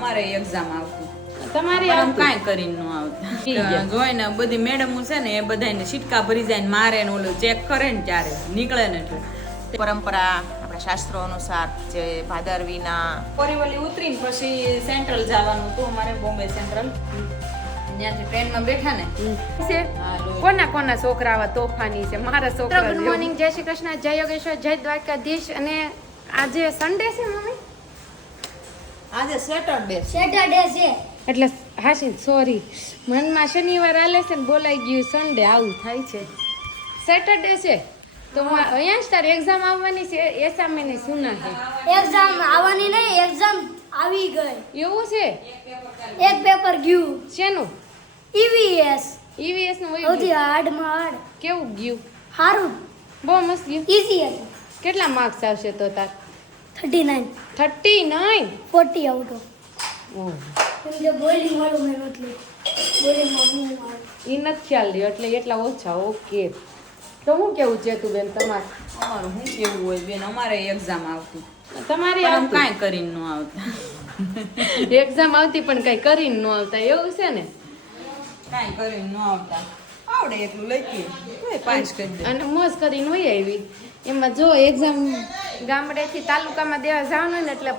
અમારે એક્ઝામ આવતી તમારે આમ કાંઈ કરીને ન આવતા જોઈ ને બધી મેડમો છે ને એ બધાને સિટકા ભરી જાય ને મારે ને ઓલું ચેક કરે ને ત્યારે નીકળે ને એટલે પરંપરા આપણા શાસ્ત્રો અનુસાર જે ભાદરવીના પરિવલી ઉતરીને પછી સેન્ટ્રલ જવાનું હતું અમારે બોમ્બે સેન્ટ્રલ ત્યાંથી ટ્રેનમાં બેઠા ને છે કોના કોના છોકરા આવા તોફાની છે મારા છોકરા ગુડ મોર્નિંગ જય શ્રી કૃષ્ણ જય યોગેશ્વર જય દ્વારકાધીશ અને આજે સન્ડે છે મમ્મી આજે સેટરડે છે એટલે હાશી સોરી મનમાં શનિવાર આલે છે ને બોલાઈ ગયું સન્ડે આવું થાય છે સેટરડે છે તો અહીંયા જ તાર એક્ઝામ આવવાની છે એસા મેને સુના છે એક્ઝામ આવવાની નહીં એક્ઝામ આવી ગઈ એવું છે એક પેપર ગયું શેનું ઈવીએસ ઈવીએસ નું વયું સૌથી ગયું? હાર્ડમાં હાર્ડ કેવું ગયું સારું બહુ મસ્ત ગયું ઈઝી હતું કેટલા માર્ક્સ આવશે તો તાર 39 39 40 આઉટ ઓફ ઓહ કેમ કે બોલિંગ વાળું મેં નહોતું બોલિંગમાં હું એ નથી ખ્યાલ રહ્યો એટલે એટલા ઓછા ઓકે તો હું કેવું છે તું બેન તમારે અમારું શું કેવું હોય બેન અમારે એક્ઝામ આવતી તમારી આમ આવતી? કાંઈ કરીને ન આવતા એક્ઝામ આવતી પણ કઈ કરીને ન આવતા એવું છે ને કાંઈ કરીને ન આવતા આવડે એટલું લખીએ તોય પાસ કરી દે અને મોજ કરીને હોય આવી એમાં જો એક્ઝામ ગામડેથી તાલુકામાં દેવા જવાનું ને એટલે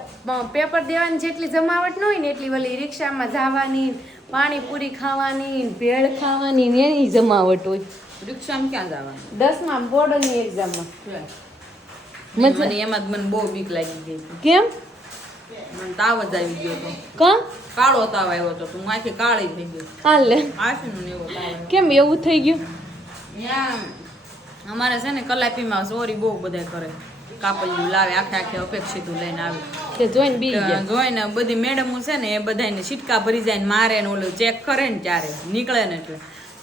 પેપર દેવાની જેટલી જમાવટ ન હોય ને એટલી વળી રિક્ષામાં જવાની પાણીપુરી ખાવાની ભેળ ખાવાની ને એની જમાવટ હોય રિક્ષામાં ક્યાં જવાનું 10માં બોર્ડની એક્ઝામમાં મને એમાં જ મને બહુ બીક લાગી ગઈ હતી. કેમ મને તાવ જ આવી ગયો હતો કા કાળો તાવ આવ્યો હતો હું આખી કાળી થઈ ગઈ હાલે આશીનો ને એવો તાવ આવ્યો. કેમ એવું થઈ ગયું ત્યાં અમારે છે ને કલાપીમાં ચોરી બહુ બધા કરે કાપડિયું લાવે આખે આખે અપેક્ષિતું લઈને આવે કે જોઈને બી ગયા જોઈને બધી મેડમો છે ને એ બધાને સિટકા ભરી જાય ને મારે ને ઓલું ચેક કરે ને ત્યારે નીકળે ને એટલે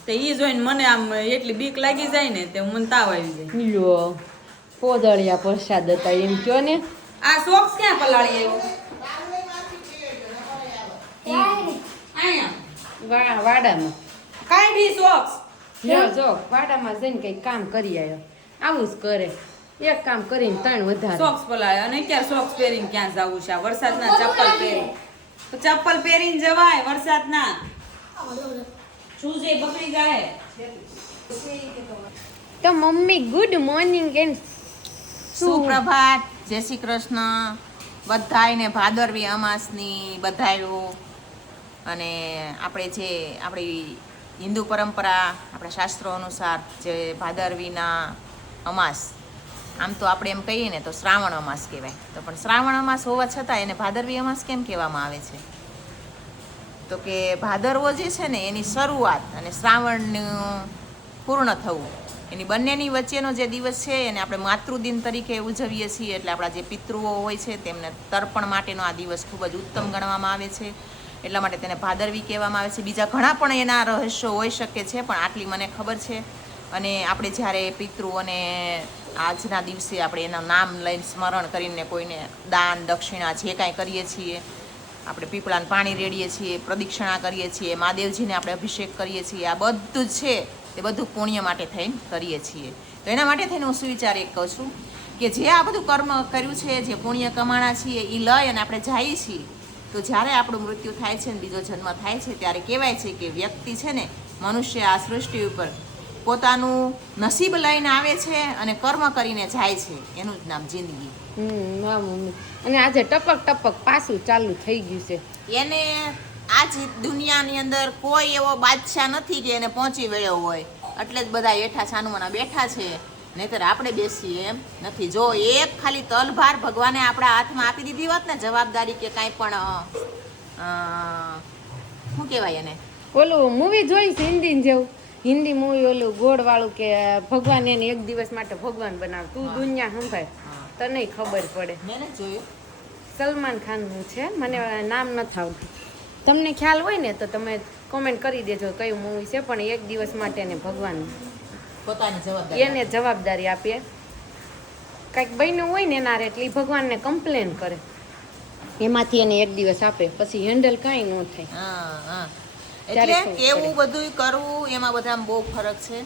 તો એ જોઈને મને આમ એટલી બીક લાગી જાય ને તે મને તાવ આવી જાય લ્યો પોદળિયા પ્રસાદ હતા એમ કયો ને આ સોક્સ ક્યાં પલાળી આવ્યો વાડામાં કાઢી સોક્સ લ્યો જો વાડામાં જઈને કઈ કામ કરી આવ્યો આવું જ કરે એક કામ કરીને ત્રણ વધારે સોક્સ પલાળે અને ક્યાં સોક્સ પહેરીને ક્યાં જવું છે આ વરસાદના ચપ્પલ પહેરી તો ચપ્પલ પહેરીને જવાય વરસાદના શૂઝ એ બગડી જાય તો મમ્મી ગુડ મોર્નિંગ એન્ડ સુપ્રભાત જય શ્રી કૃષ્ણ બધાયને ભાદરવી અમાસની બધાયો અને આપણે જે આપણી હિન્દુ પરંપરા આપણા શાસ્ત્રો અનુસાર જે ભાદરવીના અમાસ આમ તો આપણે એમ કહીએ ને તો શ્રાવણ અમાસ કહેવાય તો પણ શ્રાવણ અમાસ હોવા છતાં એને ભાદરવી અમાસ કેમ કહેવામાં આવે છે તો કે ભાદરવો જે છે ને એની શરૂઆત અને શ્રાવણનું પૂર્ણ થવું એની બંનેની વચ્ચેનો જે દિવસ છે એને આપણે માતૃદિન તરીકે ઉજવીએ છીએ એટલે આપણા જે પિતૃઓ હોય છે તેમને તર્પણ માટેનો આ દિવસ ખૂબ જ ઉત્તમ ગણવામાં આવે છે એટલા માટે તેને ભાદરવી કહેવામાં આવે છે બીજા ઘણા પણ એના રહસ્યો હોઈ શકે છે પણ આટલી મને ખબર છે અને આપણે જ્યારે પિતૃઓને આજના દિવસે આપણે એના નામ લઈને સ્મરણ કરીને કોઈને દાન દક્ષિણા જે કાંઈ કરીએ છીએ આપણે પીપળાને પાણી રેડીએ છીએ પ્રદક્ષિણા કરીએ છીએ મહાદેવજીને આપણે અભિષેક કરીએ છીએ આ બધું જ છે તે બધું પુણ્ય માટે થઈને કરીએ છીએ તો એના માટે થઈને હું સુવિચાર એક કહું છું કે જે આ બધું કર્મ કર્યું છે જે પુણ્ય કમાણા છીએ એ લઈ અને આપણે જઈએ છીએ તો જ્યારે આપણું મૃત્યુ થાય છે ને બીજો જન્મ થાય છે ત્યારે કહેવાય છે કે વ્યક્તિ છે ને મનુષ્ય આ સૃષ્ટિ ઉપર પોતાનું નસીબ લઈને આવે છે અને કર્મ કરીને જાય છે એનું જ નામ જિંદગી હા મમ્મી અને આજે ટપક ટપક પાછું ચાલુ થઈ ગયું છે એને આ જ દુનિયાની અંદર કોઈ એવો બાદશાહ નથી કે એને પહોંચી વળ્યો હોય એટલે જ બધા હેઠા છાનુમાના બેઠા છે નહીંતર આપણે બેસીએ એમ નથી જો એક ખાલી તલભાર ભગવાને આપણા હાથમાં આપી દીધી હોત ને જવાબદારી કે કાંઈ પણ શું કહેવાય એને ઓલું મૂવી જોઈશ હિન્દી જેવું હિન્દી મૂવી ઓલું ગોળવાળું કે ભગવાન એને એક દિવસ માટે ભગવાન બનાવ તું દુનિયા સંભાળ તને ખબર પડે મેં નથી જોયું સલમાન ખાનનું છે મને નામ નથી આવતું તમને ખ્યાલ હોય ને તો તમે કોમેન્ટ કરી દેજો કયું મૂવી છે પણ એક દિવસ માટે એને ભગવાન પોતાની જવાબદારી એને જવાબદારી આપીએ કંઈક બન્યું હોય ને એના એટલે ઈ ભગવાનને કમ્પ્લેન કરે એમાંથી એને એક દિવસ આપે પછી હેન્ડલ કાંઈ ન થાય હા ત્યારે એટલે ખબર કેવું પડે. બધું કરવું એમાં બધામાં બહુ ફરક છે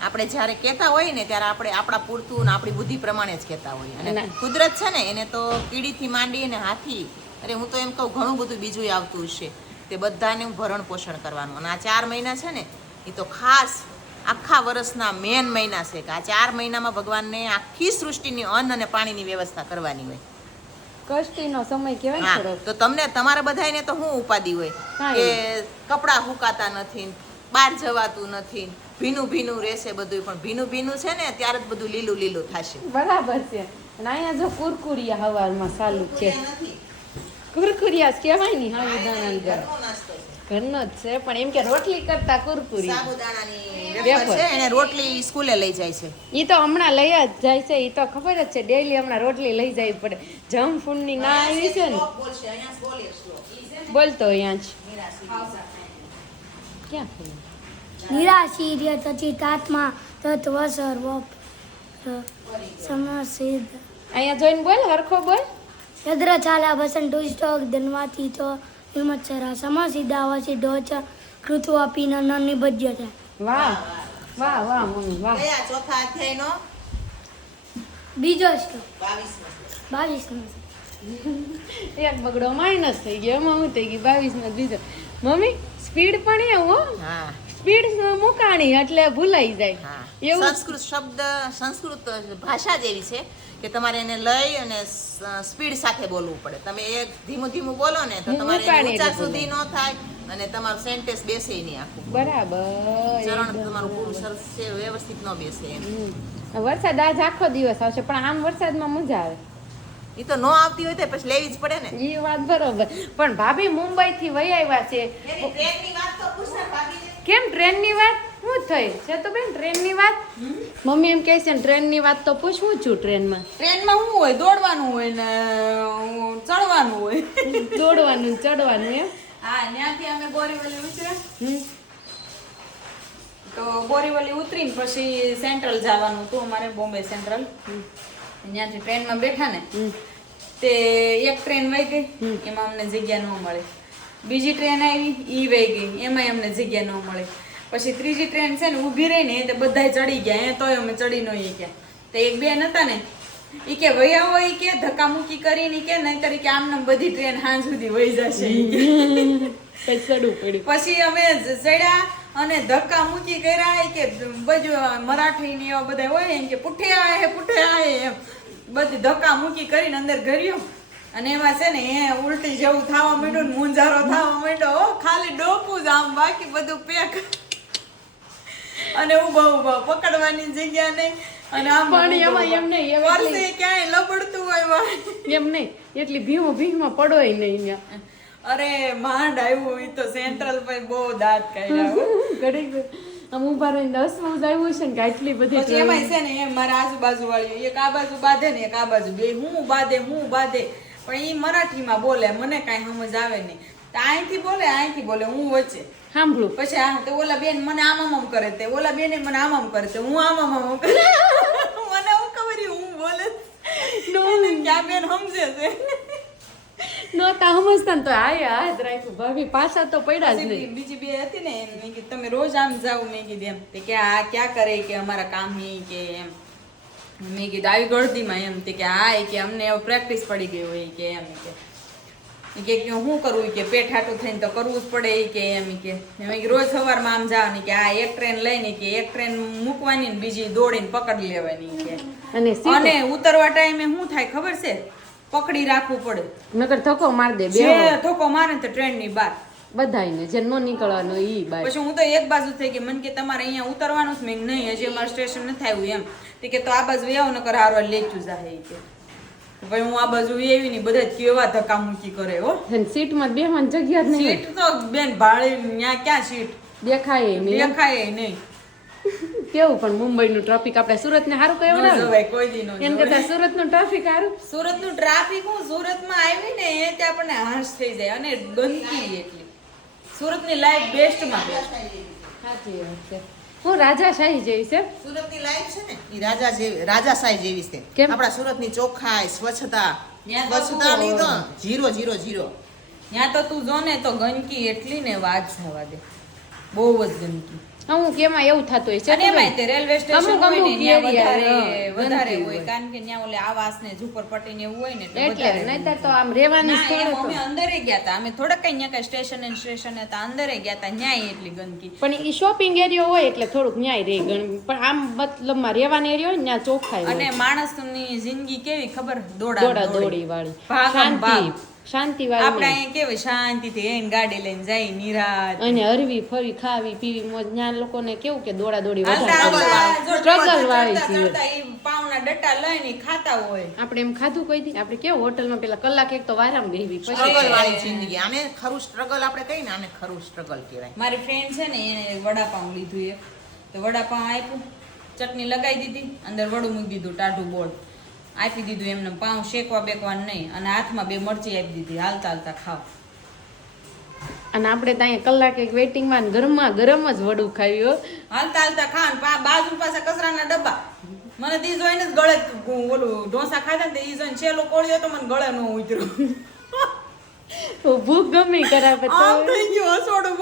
આપણે જ્યારે કહેતા હોય ને ત્યારે આપણે આપણા પૂરતું ને આપણી બુદ્ધિ પ્રમાણે જ કહેતા હોઈએ અને ના. કુદરત છે ને એને તો કીડીથી માંડી અને હાથી અરે હું તો એમ કહું ઘણું બધું બીજું આવતું હશે તે બધાને ભરણ પોષણ કરવાનું. અને આ 4 મહિના છે ને એ તો ખાસ આખા વર્ષના મેન મહિના છે કે આ 4 મહિનામાં ભગવાનને આખી સૃષ્ટિની અન્ન અને પાણીની વ્યવસ્થા કરવાની હોય. કષ્ટીનો સમય કહેવાય હા, થોડોક. તો તમને તમારા બધાને તો શું ઉપાધિ હોય કાંઈ કે કપડાં સુકાતા નથી, બહાર જવાતું નથી, ભીનું ભીનું રહેશે બધું. પણ ભીનું ભીનું છે ને ત્યારે જ બધું લીલું લીલું થશે. બરાબર છે. અને અહીંયા જો કુરકુરિયા હવારમાં ચાલુ છે. કુરકુરિયા જ કહેવાય ને સાબુદાણા ઘરનો જ છે, પણ એમ કે રોટલી કરતા કુરકુરિયા. સાબુદાણાની વેફર છે એને રોટલી સ્કૂલે લઈ જાય છે. ઈ તો હમણાં લઈ જ જાય છે, ઈ તો ખબર જ છે. ડેઈલી હમણાં રોટલી લઈ જવી પડે. જમ ફૂડની ના આવી છે ને, બોલતો અહીંયા જ ક્યાં થયું? નિરાશીર્ય તચિતાત્મા તત્વસર વપ સમસિદ્ધ અહીંયા જોઈને બોલ, હરખો બોલ. યદ્રચાલા વસન ટુષ્ટોક ધન્વાતી તો વિમત્સરા સમસિદ્ધા વસિદ્ધો ચ કૃત્વાપી ન નિબધ્યતે. વાહ વાહ વાહ મમ્મી વાહ. કયા ચોથા અધ્યાયનો બીજો શ્લોક 22 22 એક બગડો માઇનસ થઈ ગયો, એમાં હું થઈ ગઈ 22 ને બીજો. મમ્મી સ્પીડ પણ એવું હો, હા સ્પીડ મુકાણી એટલે ભૂલાઈ જાય હા. એવું. સંસ્કૃત શબ્દ સંસ્કૃત ભાષા જ એવી છે કે તમારે એને લઈ અને સ્પીડ સાથે બોલવું પડે. તમે એક ધીમું ધીમું બોલો ને તો તમારે એને મુકાણી ઊંચા એટલે સુધી ન થાય અને તમારું સેન્ટેન્સ બેસે નહીં આખું. બરાબર. ચરણ તમારું પૂરું સરસ છે, વ્યવસ્થિત ન બેસે એમ. વરસાદ આજ આખો દિવસ આવશે, પણ આમ વરસાદમાં મજા આવે. એ તો ન આવતી હોય તો પછી લેવી જ પડે ને. એ વાત બરોબર. પણ ભાભી મુંબઈ થી વહી આવ્યા છે. ટ્રેનની વાત તો પૂછના ભાભીને. કેમ ટ્રેનની વાત શું થઈ છે? તો બેન ટ્રેનની વાત મમ્મી એમ કહે છે ને ટ્રેનની વાત તો પૂછવું છું. ટ્રેનમાં ટ્રેનમાં શું હોય? દોડવાનું હોય ને ચડવાનું હોય. દોડવાનું ને ચડવાનું એમ. હા, ત્યાંથી અમે બોરીવલી ઉતર્યા. હમ. તો બોરીવલી ઉતરીને પછી સેન્ટ્રલ જવાનું હતું અમારે, બોમ્બે સેન્ટ્રલ. ત્યાંથી ટ્રેનમાં બેઠા ને તે એક ટ્રેન વહી ગઈ, એમાં અમને જગ્યા ન મળે. બીજી ટ્રેન આવી, ઈ વહી ગઈ, એમાંય અમને જગ્યા ન મળે. પછી ત્રીજી ટ્રેન છે ને ઊભી રહી ને તે બધાય ચડી ગયા, તોય અમે ચડી ન ગયા. તો એક બેન હતા ને ઈ કે વહી આવો, ઈ કે ધક્કા મૂકી કરીને કે નહીતર કે આમને બધી ટ્રેન સાંજ સુધી વહી જશે. પછી ચડવું પડ્યું. પછી અમે ચડ્યા અને ધક્કા મૂકી કર્યા કે બધું મરાઠી ને એવા બધા હોય એમ કે પુઠે આય એમ બધી ધક્કા મૂકી કરીને અંદર ગર્યો. અને એમાં છે ને એ ઉલટી જેવું થવા માંડ્યું ને મૂંઝારો થવા માંડ્યો. ખાલી ડોકું જ આમ, બાકી બધું પેક. અને ઉભા પકડવાની જગ્યા નહીં. અને આમ પણ એમાં એમ નહીં, વર્ષે ક્યાંય લબડતું હોય એમ નહીં, એટલી ભીમાં પડોય નહીં ત્યાં. અરે માંડ આવ્યું. ઈ તો સેન્ટ્રલ પર બહુ દાંત કાઢ્યા. ઘડી આમ ઉભા રહીને 10 જ આવ્યું છે ને કે આટલી બધી પછી એમાંય છે ને એ મારા આજુબાજુ વાળી એક આ બાજુ બાંધે ને એક આ બાજુ, બે હું બાંધે. પણ ઈ મરાઠીમાં બોલે, મને કાંઈ સમજ આવે નહીં. તો અહીંથી બોલે હું વચ્ચે સાંભળું. પછી આ તો ઓલા બેન મને આમ કરે, તે ઓલા બેન મને આમ કરે, તે હું આમ કરે. મને હું ખબર હું બોલે ક્યાં બેન સમજે છે. નહોતા સમજતા ને તો આયા જ રાખ્યું. ભાભી પાછા તો પડ્યા જ નહીં. બીજી બે હતી ને એમ મેં કીધું તમે રોજ આમ જાઓ, મેં કીધું એમ તે કે આ ક્યાં કરે કે અમારા કામ નહીં કે એમ. મેં કીધું આવી ગળદીમાં એમ તે કે હા કે અમને એવું પ્રેક્ટિસ પડી ગઈ હોય કે એમ કે હું કરવું કે પેટ હાટું થઈને તો કરવું જ પડે કે એમ કે રોજ સવારમાં આમ જવાની કે આ એક ટ્રેન લઈને કે એક ટ્રેન મૂકવાની ને બીજી દોડીને પકડી લેવાની કે. અને ઉતરવા ટાઈમે શું થાય ખબર છે? પકડી રાખવું પડે, નકર ધક્કો માર દે. જે ધક્કો મારે ને તો ટ્રેન ની બહાર બધાયને જે નો નીકળવાનો ઈ બાર. પછી હું તો એક બાજુ થઈ ગઈ, મને કે તમારે અહીંયા ઉતરવાનું જ. મેં નહીં, હજી અમારું સ્ટેશન નથી આવ્યું એમ. તે કે તો આ બાજુ આવો નકર હારો લેચું જાહે કે. ભાઈ હું આ બાજુ એવી ની બધા કેવા ધક્કા મૂકી કરે હો. સીટમાં બેહવાની જગ્યા જ નહીં. સીટ તો બેન ભાડે ત્યાં ક્યાં સીટ દેખાય નહીં. કેવું પણ મુંબઈનું ટ્રાફિક આપણે સુરતને સારું કહેવું ન ને જવાય, કોઈ દી ન એમ જવાય. કરતા સુરતનું ટ્રાફિક સારું. સુરતનું ટ્રાફિક હું સુરતમાં આવી ને એ ત્યાં આપણને હાશ થઈ જાય. અને ગંદકી એટલી. સુરતની લાઈફ બેસ્ટમાં બેસ્ટ. સાચી વાત છે. હું રાજાશાહી જેવી છે. સુરતની લાઈફ છે ને ઈ રાજાશાહી જેવી છે. કેમ? આપણા સુરતની ચોખ્ખાઈ, સ્વચ્છતા ત્યાં તો સ્વચ્છતાની તો 0 0 0. ત્યાં તો તું જો ને તો ગંદકી એટલી ને વાત જવા દે. બહુ જ ગંદકી. અમુક એમાં એવું થતું હોય છે અને એમાંય તે રેલવે સ્ટેશન અમુક હોય ને અમુક ત્યાં area, વધારે વધારે ગંદકી હોય હોય. કારણ કે ત્યાં ઓલે આવાસ ને ઝુંપડપટ્ટી ને એવું હોય ને એટલે એટલે વધારે નહીતર તો આમ રેવાની ના, એમ સ્થળ અમે અંદરે ગયા હતા અમે થોડાક કઈ ત્યાં કઈ સ્ટેશન હતા અંદરે ગયા હતા ન્યાય એટલી ગંદકી. પણ એ શોપિંગ એરિયો હોય એટલે થોડુંક ન્યાય રહે પણ આમ મતલબમાં રહેવાનો એરિયો હોય ને ત્યાં ચોખ્ખાઈ અને હોય માણસની જિંદગી કેવી ખબર દોડા દોડી વાળી ભાગમ ભાગ. શાંતિ આપણે વાળી અહીંયા કેવી શાંતિથી એને ગાડી લઈને જાય નિરાત અને હરવી ફરી ખાવી પીવી મોજ ત્યાં લોકોને કેવું કે દોડા દોડી હાલતા વધારે હાલતા જો સ્ટ્રગલ વાળી ચડતા જીવન. ચડતા ઈ પાવના ડટ્ટા લઈને ઈ ખાતા હોય. આપણે એમ ખાધું કોઈ દી આપણે કેવું હોટલમાં પેલા કલાક એક તો વારામ બેહવી પછી સ્ટ્રગલ વાળી જિંદગી. આને ખરું સ્ટ્રગલ આપણે કહીએ ને, આને ખરું સ્ટ્રગલ કહેવાય. મારી ફ્રેન્ડ છે ને એને વડાપાઉં લીધું એક તો વડાપાઉં આપ્યું, ચટણી લગાવી દીધી, અંદર વડું મૂકી દીધું, ટાઢું બોળ આપી દીધું, એમને પાઉં શેકવા બેકવાનું નહીં, અને હાથમાં 2 મરચી આપી દીધી, હાલતા હાલતા ખાવ. અને આપણે ત્યાં કલાક એક વેઇટિંગમાં ગરમમાં ગરમ જ વડું ખાવ્યું હાલતા હાલતા ખાવ ને બાજુ પાસે કચરાના ડબ્બા. મને તો ઈ જોઈને જ ગળે ઓલું ઢોસા ખાધા ને ઈ જોઈને છેલ્લો કોળિયો તો મને ગળે ન ઉતર્યું. ભૂખ ગમે કરાવે આમ થઈ ગયું હસોડું.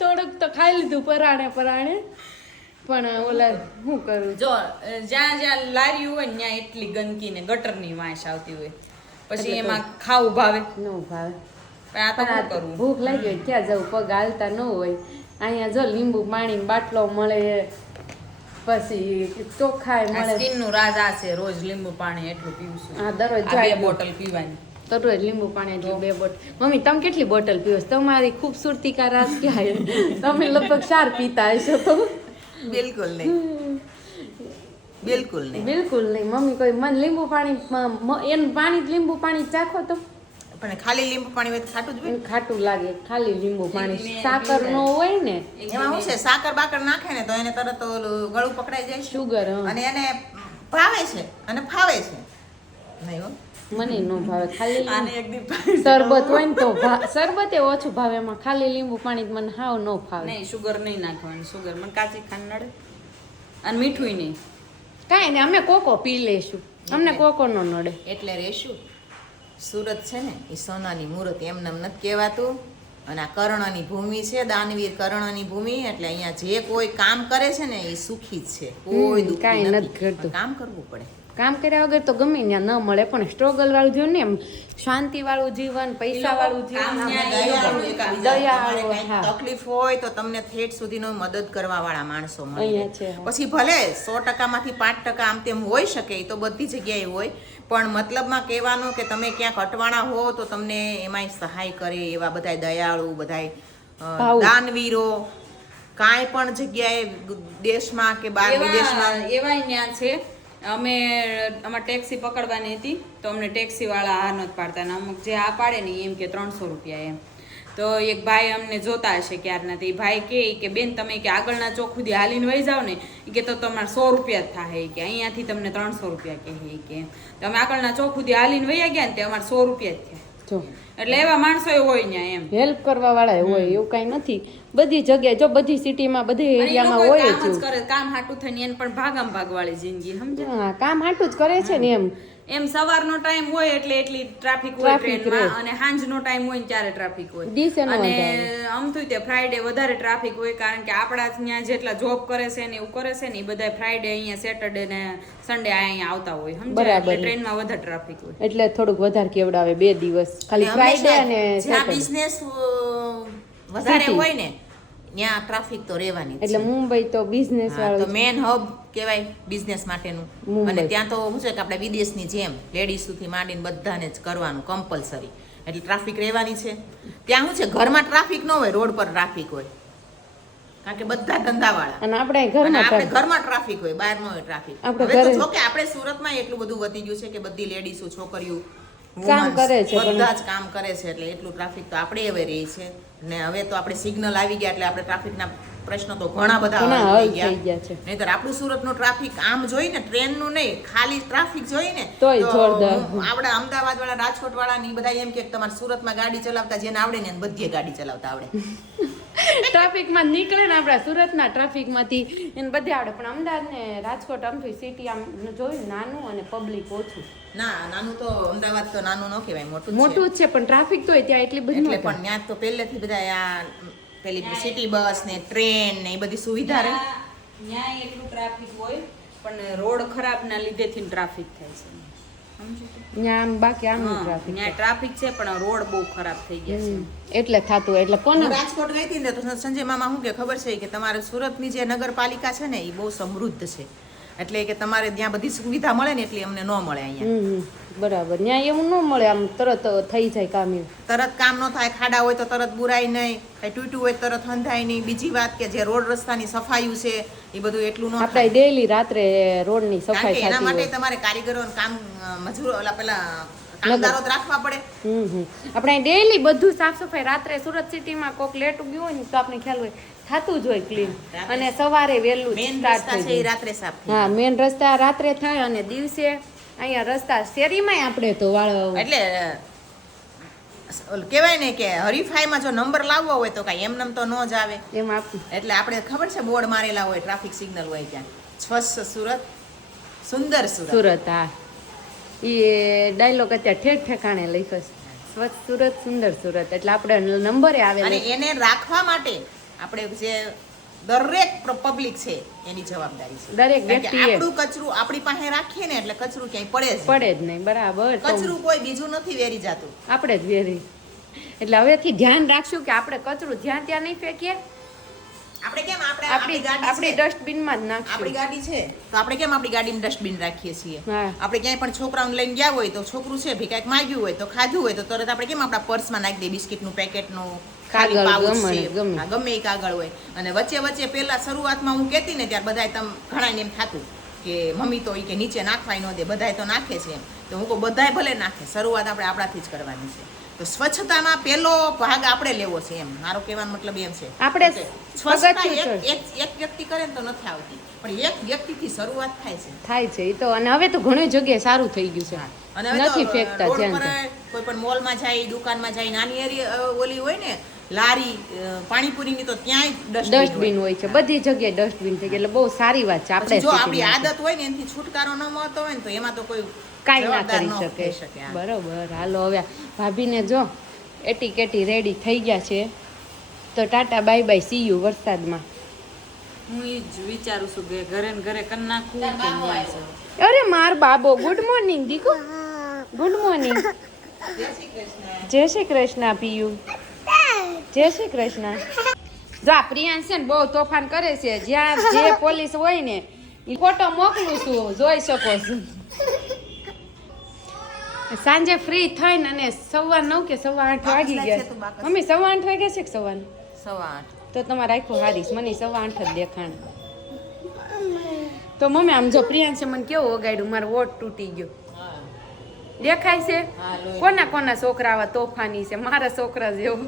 થોડુંક તો ખાઈ લીધું પરાણે પણ ઓલા શું કરું જો જ્યાં જ્યાં લારીઓ હોય ને ત્યાં એટલી ગંદકી ને ગટરની વાસ આવતી હોય, પછી એમાં ખાવું ભાવે. ન ભાવે પણ આ તો શું કરવું? ભૂખ લાગી હોય ક્યાં જવું, પગ હાલતા ન હોય. અહીંયા જો લીંબુ પાણી બાટલો મળે, પછી ચોખાઈ મળે. સ્કિન નું રાજ આ છે, રોજ લીંબુ પાણી એટલું પીવું છું. હા દરરોજ આ 2 જાય બોટલ પીવાની. દરરોજ લીંબુ પાણી એટલે 2 બોટલ. મમ્મી તમે કેટલી બોટલ પીવો છો? તમારી ખૂબસૂરતી કા રાજ ક્યાં હે? તમે લગભગ 4 પીતા હશો તો. બિલકુલ નહીં, બિલકુલ નહીં. બિલકુલ નહીં. મમ્મી કોઈ મને લીંબુ પાણી એનું પાણી લીંબુ પાણી ચાખો તો પણ ખાલી લીંબુ પાણી હોય તો ખાટું જ હોય. એને ખાટું લાગે. ખાલી લીંબુ પાણી સાકર નો હોય ને એમાં શું છે, સાકર બાકર નાખે ને તો એને તરત ઓલું ગળું પકડાઈ જાય છે સુગર. અને એને ભાવે છે અને ફાવે છે નહીં હો. મને નો ભાવે. ખાલી આને એક દી શરબત હોય ને તો શરબતે ઓછું ભાવે. એમાં ખાલી લીંબુ પાણી મને હાવ ન ફાવે. નહીં, સુગર નહીં નાખવાની. સુગર મને કાચી ખાંડ નડે, અને મીઠું નહીં. કાંઈ નહીં, અમે કોકો પી લેશું, અમને કોકો નો નડે. એટલે રેશું. સુરત છે ને એ સોનાની મૂર્ત એમને એમ નથી કહેવાતું, અને આ કર્ણની ભૂમિ છે, દાનવીર કર્ણની ભૂમિ. એટલે અહીંયા જે કોઈ કામ કરે છે ને એ સુખી જ છે, કોઈ દુઃખી કાંઈ નથી નથી. કરતું. પણ કામ કરવું પડે. કામ કર્યા વગર તો ગમે ત્યાં ન મળે, પણ સ્ટ્રગલ વાળું જીવન ને એમ શાંતિ વાળું જીવન, પૈસા વાળું જીવન, કામ આમ ન્યાય દયાળુ એકાબીજા. દયાળુ, તમારે કાંઈક હા. તકલીફ હોય તો તમને ઠેઠ સુધીનો મદદ કરવા વાળા માણસો મળે. અહીંયા છે, હા. પછી ભલે 100% માંથી 5% આમ તેમ હોઈ શકે, એ તો બધી જગ્યાએ હોય, પણ મતલબમાં કહેવાનું કે તમે ક્યાંક અટવાણા હો તો તમને એમાંય સહાય કરે એવા બધાય દયાળુ, બધાય ભાવુક. દાનવીરો કાંઈ પણ જગ્યાએ દેશમાં કે બહાર વિદેશમાં એવાય ન્યા છે. અમે અમારે ટેક્સી પકડવાની હતી તો અમને ટેક્સી વાળા હા નથી પાડતા, ને અમુક જે આ પાડે ને એમ કે 300 રૂપિયા એમ. તો એક ભાઈ અમને જોતા હશે ક્યારના, તો એ ભાઈ કે બેન તમે કે આગળના ચોક સુધી હાલીને વહી જાવ ને ઈ કે તો તમારે 100 રૂપિયા જ થાય, કે અહીંયાથી તમને 300 રૂપિયા કે એમ. તો અમે આગળના ચોક સુધી હાલીને વહી ગયા ને તે અમારે 100 રૂપિયા જ થયા. જો એટલે એવા માણસો હોય ત્યાં એમ. હેલ્પ કરવા વાળા હોય એવું કઈ નથી. બધી જગ્યાએ જો બધી સિટીમાં બધી અને ઈ એરિયામાં લોકો હોય કામ જ જ કરે, કામ હાટું થઈને એને પણ ભાગમ ભાગવાળી જિંદગી, સમજે? હા, કામ હાટું જ કરે છે ને એમ. એમ સવારનો ટાઈમ હોય એટલે એટલી ટ્રાફિક હોય Traffic ટ્રેનમાં, રહે. અને સાંજનો ટાઈમ હોય ને ત્યારે ટ્રાફિક હોય. દિવસે ન અને વધારે. આમથું તે ફ્રાઈડે વધારે ટ્રાફિક હોય, કારણ કે આપણા ત્યાં જેટલા જોબ કરે છે ને એવું કરે છે ને એ બધા ફ્રાઈડે અહીંયા સેટરડે ને સન્ડે અહીંયા આવતા હોય, સમજ્યા? બરાબર. એટલે ટ્રેનમાં વધારે ટ્રાફિક હોય. એટલે થોડુંક વધારે કેવડાવે 2 દિવસ ખાલી ફ્રાઈડે અને જ્યાં સેટરડે. બિઝનેસ વધારે City. હોય ને ત્યાં ટ્રાફિક તો રહેવાની જ એટલે છે. મુંબઈ તો બિઝનેસ હા, તો વાળું મેન હબ કહેવાય બિઝનેસ માટેનું. મુંબઈ. અને ત્યાં તો શું છે કે આપણે વિદેશની જેમ લેડીઝથી માંડીને બધાને જ કરવાનું કમ્પલસરી, એટલે ટ્રાફિક રહેવાની છે. ત્યાં શું છે ઘરમાં ટ્રાફિક ન હોય, રોડ પર ટ્રાફિક હોય, કારણ કે બધા ધંધાવાળા. અને આપણે અને ઘરમાં આપણે ટ્રાફિક. ઘરમાં ટ્રાફિક હોય, બહાર ન હોય ટ્રાફિક. આપણે હવે તો ઘરે- જો કે આપણે સુરતમાં એટલું બધું વધી ગયું છે કે બધી લેડીઝો, છોકરીઓ કામ women's કરે છે, પણ- બધા જ કામ કરે છે, એટલે એટલું ટ્રાફિક તો આપણે હવે રહી છે. ને હવે તો આપણે સિગ્નલ આવી ગયા એટલે આપણે ટ્રાફિકના પ્રશ્નો તો ઘણા બધા ઘણા હલ હલ થઈ થઈ ગયા છે. નહીંતર આપણું સુરતનું ટ્રાફિક આમ જોઈને, ટ્રેનનું નહીં, ખાલી ટ્રાફિક જોઈને તોય જોરદાર. આપણે અમદાવાદ વાળા, રાજકોટ વાળા ને ઈ બધા એમ કે તમારે સુરતમાં ગાડી ચલાવતા જેને આવડે ને એને બધીએ ગાડી ચલાવતા આવડે. ટ્રાફિકમાં નીકળે ને આપણા સુરતના ટ્રાફિકમાંથી એને બધે આવડે, પણ અમદાવાદ ને રાજકોટ આમથી સિટી આમ જોયું નાનું અને પબ્લિક ઓછું. ના, નાનું તો અમદાવાદ તો નાનું ન કહેવાય, મોટું જ છે. મોટું જ છે પણ ટ્રાફિક તો હોય ત્યાં એટલી બધી એટલે ન પણ ત્યાં તો પહેલેથી બધા આ પેલી સિટી બસ ને ટ્રેન ને એ બધી સુવિધા રહે. ત્યાં એટલું ટ્રાફિક હોય પણ રોડ ખરાબના લીધેથી ટ્રાફિક થાય છે સમજો તો? ત્યાં આમ બાકી આમ હા, ટ્રાફિક ત્યાં ટ્રાફિક છે પણ રોડ બહુ ખરાબ થઈ ગયા છે એટલે થતું એટલે હું કોને રાજકોટ ગઈ હતી ને તો સંજય મામા શું કે ખબર છે કે તમારે સુરતની જે નગરપાલિકા છે ને એ બહુ સમૃદ્ધ છે, એટલે કે તમારે ત્યાં બધી સુવિધા મળે ને એટલી અમને ન મળે અહીંયા. બરાબર ત્યાં એવું ન મળે આમ તરત થઈ જાય કામ એવું. તરત કામ ન થાય, ખાડા હોય તો તરત બુરાય નહીં, કઈ તૂટ્યું હોય તો તરત હંધાય નહીં. બીજી વાત કે જે રોડ રસ્તાની સફાઈ છે એ બધું એટલું ન આપણે થાય, ડેઈલી રાત્રે રોડની કારણ સફાઈ કે એના થતી માટે હોય. તમારે કારીગરો કામ મજૂરો ઓલા પેલા કામદારો જ રાખવા પડે. આપણે ડેઈલી બધું સાફ સફાઈ રાત્રે સુરત સિટીમાં કોક લેટ ગયું હોય ને તો આપણે ખ્યાલ હોય થતું જ હોય ક્લીન, અને સવારે વહેલું મેન સ્ટાર્ટ રસ્તા થઈ છે એ જાય. રાત્રે સાફ થાય. હા મેન રસ્તા રાત્રે થાય અને દિવસે અહીંયા રસ્તા શેરીમાંય આપણે તો વાળ એટલે ઓલું કહેવાય ને કે હરીફાઈમાં જો નંબર લાવવો હોય તો કાંઈ એમનેમ તો ન જ આવે. એમાં આપણે એટલે આપણે ખબર છે બોર્ડ મારેલા હોય, ટ્રાફિક સિગ્નલ હોય ત્યાં, સ્વચ્છ સુરત સુંદર સુરત. સુરત હા એ ડાયલોગ અત્યારે ઠેઠ ઠેકાણે લખ્યો છે, સ્વચ્છ સુરત સુંદર સુરત, એટલે આપણે નંબરે અને આવેલો. એને રાખવા માટે આપણે જે દરેક પબ્લિક છે એની જવાબદારી છે. દરેક કારણ કે વ્યક્તિએ આપણું કચરું આપણી પાસે રાખીએ ને એટલે કચરું ક્યાંય પડે જ નહીં. પડે જ નહીં બરાબર તો કચરું કોઈ બીજું નથી વેરી જાતું. આપણે જ વેરી. એટલે હવેથી ધ્યાન રાખશું કે આપણે કચરું જ્યાં ત્યાં નહીં ફેંકીએ, આપણે કેમ આપણી આપણી ગાડી છે, ડસ્ટબિનમાં જ આપણી નાખશું. ગાડી છે તો આપણે કેમ આપણી ગાડીમાં ડસ્ટબિન રાખીએ છીએ. હા. આપણે ક્યાંય પણ છોકરાઓને લઈને ગયા હોય તો છોકરું છે ભી કાંઈક માંગ્યું હોય તો ખાધું હોય તો તરત આપણે કેમ આપણા પર્સમાં નાખી દઈએ બિસ્કિટનું પેકેટનું ખાલી કાગળ પાઉચ ગમે છે, ને ગમે. હા, ગમે એ કાગળ હોય. અને વચ્ચે વચ્ચે પહેલા શરૂઆતમાં હું કહેતી ને ત્યારે બધાય ઘણાને એમ થાતું કે મમ્મી તો ઈ કે નીચે નાખવાય ન દે, બધાય તો નાખે છે એમ. તો હું કહું બધાય ભલે નાખે, શરૂઆત આપણે આપણાથી જ કરવાની છે. તો સ્વચ્છતામાં પહેલો ભાગ આપણે લેવો છે એમ મારો કહેવાનો મતલબ એમ છે. આપણે કે સ્વચ્છતા પગથિયું છે. એક વ્યક્તિ કરે ને તો નથી આવતી, પણ એક વ્યક્તિથી શરૂઆત થાય છે. થાય છે એ તો, અને હવે તો ઘણી જગ્યાએ સારું થઈ ગયું છે. અને હવે તો નથી ફેંકતા રોડ જ્યાં પર ત્યાં. કોઈ પણ મોલમાં જાય, દુકાનમાં જાય, નાની એરિયા ઓલી હોય ને લારી પાણીપુરીની તો ત્યાંય ડસ્ટબિન હોય છે, બધી જગ્યાએ ડસ્ટબિન થઈ ગયા, એટલે બહુ સારી વાત છે. આપણે જો આપણી સિટીમાં આદત હોય ને એનાથી છુટકારો ન મળતો હોય ને તો એમાં તો કોઈ કાંઈ ના જવાબદાર કરી ન થઈ શકે. હા. બરોબર હાલો હવે ભાભીને જો એટી કેટી રેડી થઈ ગયા છે, તો Tata bye bye see you વરસાદમાં. હું એ જ વિચારું છું કે ઘરે ને ઘરે કરી નાખું કે ન વાંચું. અરે માર બાબો ગુડ મોર્નિંગ દીકુ, ગુડ મોર્નિંગ. જય શ્રી કૃષ્ણ પિયુ, જય શ્રી કૃષ્ણ. જા પ્રિયાંશ છે ને બહુ તોફાન કરે છે, જ્યાં જે પોલીસ હોય ને એ ફોટો મોકલું છું, જોઈ શકો છો. સાંજે ફ્રી થઈને અને 9:15 કે 8:15 વાગી ગયા. મમ્મી 8:15 વાગ્યા છે કે 9:15? 8:15. તો તમારે આખું હારીશ, મને 8:15 જ દેખાણ. તો મમ્મી આમ જો પ્રિયાંશે મને કેવું વગાડ્યું, મારો વોટ તૂટી ગયો દેખાય છે. કોના કોના છોકરા આવા તોફાની છે? મારા છોકરા જેવું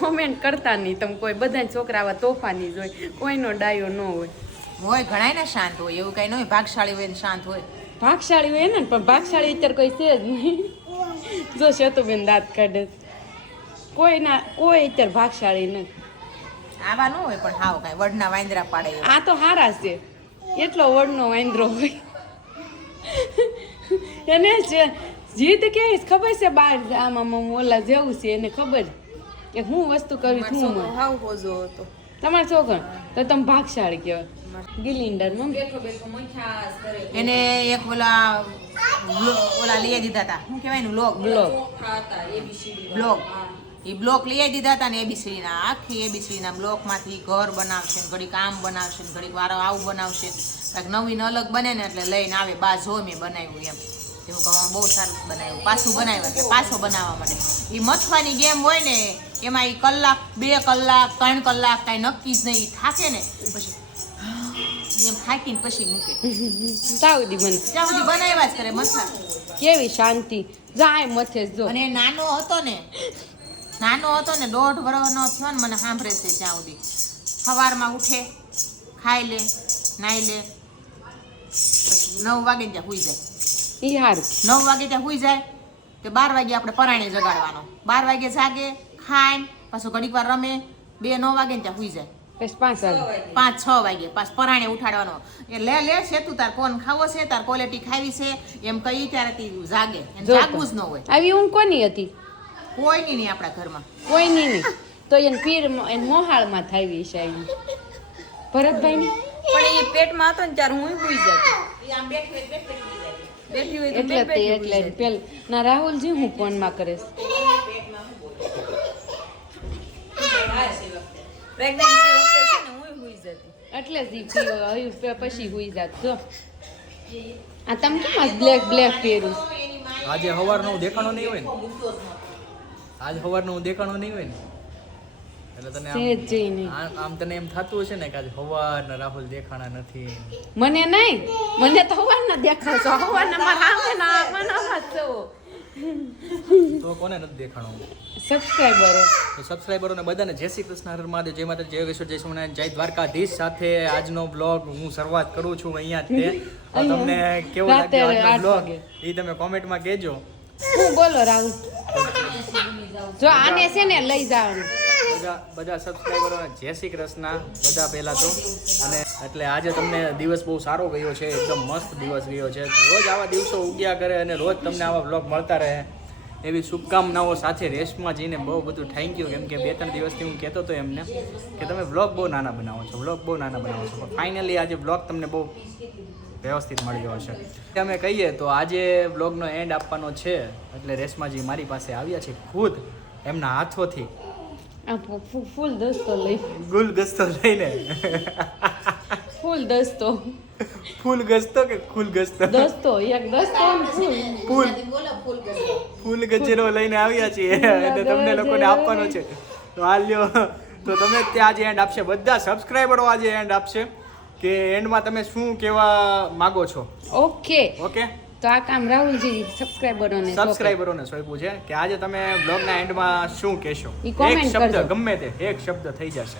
કોમેન્ટ કરતા નહીં તમે કોઈ, બધા છોકરા આવા તોફાની જ હોય, કોઈનો ડાયો ન હોય. હોય ઘણાય ને શાંત હોય, એવું કઈ ન હોય ભાગશાળી હોય ને શાંત હોય. ભાગશાળી હોય ને, પણ ભાગશાળી અત્યારે કોઈ છે જ નહીં. જો શતુબેન દાંત કાઢે, કોઈ અત્યારે ભાગશાળી નથી. આવા ન હોય પણ હાવ કાંઈ વડના વાંદરા પાડે એવા. આ તો હારા છે, એટલો વડનો વાંદરો હોય. એને જીદ કે ખબર છે બાર આમાં ઓલા જેવું છે, એને ખબર કે હું વસ્તુ કરી મારો હું છોકરો હાવ હોજો હતો. તમારા છોકરા તો તમે ભાગશાળી કહેવાય. ગિલિન્ડર મમ્મી બેઠો બેઠો મઠાસ કરે. એને એક ઓલા લઈ દીધા હતા, શું કહેવાય ને બ્લોક ચોખા હતા, ABCD બ્લોક. હા. એ બ્લોક લઈ દીધા હતા ને એબીસીડી ના આખી એબીસીડી ના બ્લોક માંથી ઘર બનાવશે ને ઘડીક આમ બનાવશે ને ઘડીક વારો આવું બનાવશે, કાંઈક નવીન અલગ બને ને એટલે લઈને આવે બા જો મેં બનાવ્યું એમ. એવું કહું બહુ સારું બનાવ્યું, પાછું બનાવ્યું એટલે પાછો બનાવવા માટે. એ મથવાની ગેમ હોય ને એમાં એ કલાક 2 કલાક 3 કલાક કાંઈ નક્કી જ નહીં, થાકે ને પછી એમ થાકીને પછી મૂકે, સાવધી મને ત્યાં સુધી બનાવ્યા જ કરે મથા. કેવી શાંતિ જાય મથે જો. અને નાનો હતો ને 1.5 વર્ષનો થયો ને મને સાંભળે છે ત્યાં સુધી. સવારમાં ઉઠે, ખાઈ લે, નાઈ લે, પછી 9 વાગે ત્યાં સુઈ જાય. ઈ હારું. 9 વાગે ત્યાં સુઈ જાય કે 12 વાગે આપણે પરાણે જગાડવાનો. 12 વાગે જાગે, ખાય, પાછું ઘડીક વાર રમે, 2-9 વાગે ત્યાં સુઈ જાય. પછી 5 વાગે 5-6 વાગે પાછું પરાણે ઉઠાડવાનો. એ લે છે તું તાર કોણ ખાવો છે, તાર ક્વોલિટી ખાવી છે એમ કહી ત્યારે તી જાગે. એને જાગવું જ ન હોય આવી ઊંઘ કોની હતી? કોઈની નહીં આપણા ઘરમાં. કોઈની નહીં. તો એને પીર એને મોહાળમાં થાવી છે એમ ભરતભાઈ ને પણ એ પેટમાં હતો ને ત્યારે હું ભૂઈ જતી બેઠી હોય તો એટલે બેઠી તે ભૂઈ એટલે જતી. પેલ ના રાહુલજી હું ફોનમાં કરીશ પ્રેગ્નન્સી વખતે છે ને હું ભૂઈ જતી. એટલે જ ઈ પછી હુઈ જાત જો આ તમે કેમ બ્લેક પહેર્યું આજે સવારનું દેખાણો નહીં હોય ને આજ સવારનું દેખાણો નહીં હોય ને એટલે તને સહેજ જઈ નહીં આમ તને એમ થતું હશે ને કે આજે સવારના રાહુલ દેખાણા નથી. મને નહીં મને તો હવારના દેખાશો હવારના મારા આવે ને મને અવાજ છો તો કોને નથી દેખાણો? સબસ્ક્રાઇબરો તો સબસ્ક્રાઈબરોને બધાને જય શ્રી કૃષ્ણ, હર મહાદેવ, જય માતા, જય યોગેશ્વર, જય સોમનાથ, જય દ્વારકાધીશ સાથે આજનો બ્લોગ હું શરૂઆત કરું છું અહીંયા જ તે. તો તમને કેવો રાતે લાગ્યો આજનો 8 બ્લોગ વાગે. એ તમે કોમેન્ટમાં કહેજો. હું બોલો રાહુલ જો આને છે ને લઈ જવાનું બધા સબસ્ક્રાઈબરોને જય શ્રી કૃષ્ણ બધા પહેલાં તો. અને એટલે આજે તમને દિવસ બહુ સારો ગયો છે, એકદમ મસ્ત દિવસ ગયો છે. રોજ આવા દિવસો ઉગ્યા કરે અને રોજ તમને આવા બ્લોગ મળતા રહે એવી શુભકામનાઓ સાથે રેસમાં જઈને બહુ બધું થેન્ક યુ. કેમ કે 2-3 દિવસથી હું કહેતો હતો એમને કે તમે વ્લોગ બહુ નાના બનાવો છો, વ્લોગ બહુ નાના બનાવો છો, પણ ફાઇનલી આજે વ્લોગ તમને બહુ વ્યવસ્થિત મળી ગયો છે. અમે કહીએ તો આજે વ્લોગનો એન્ડ આપવાનો છે, એટલે રેસમાજી મારી પાસે આવ્યા છે ખુદ એમના હાથોથી આ ફૂલ દસ્તો લઈ ગુલ ગસ્તો લઈને. ફૂલ દસ્તો ફૂલ ગસ્તો કે ખુલ ગસ્તો? દસ્તો એક દસ્તો ને ફૂલ ફૂલ ગજેરો લઈને આવ્યા છીએ અને તમને લોકોને આપવાનો છે. તો આ લ્યો, તો તમે ત્યાં આજે એન્ડ આપશે, બધા સબસ્ક્રાઈબરો આજે એન્ડ આપશે કે એન્ડમાં તમે શું કહેવા માગો છો. ઓકે ઓકે, તો આ કામ રાહુલજી સબસ્ક્રાઇબરોને સબસ્ક્રાઈબરોને સોંપ્યું છે કે આજે તમે બ્લોગના એન્ડમાં શું કહેશો. ઈ comment એક શબ્દ કરજો. ગમે તે એક શબ્દ થઈ જશે.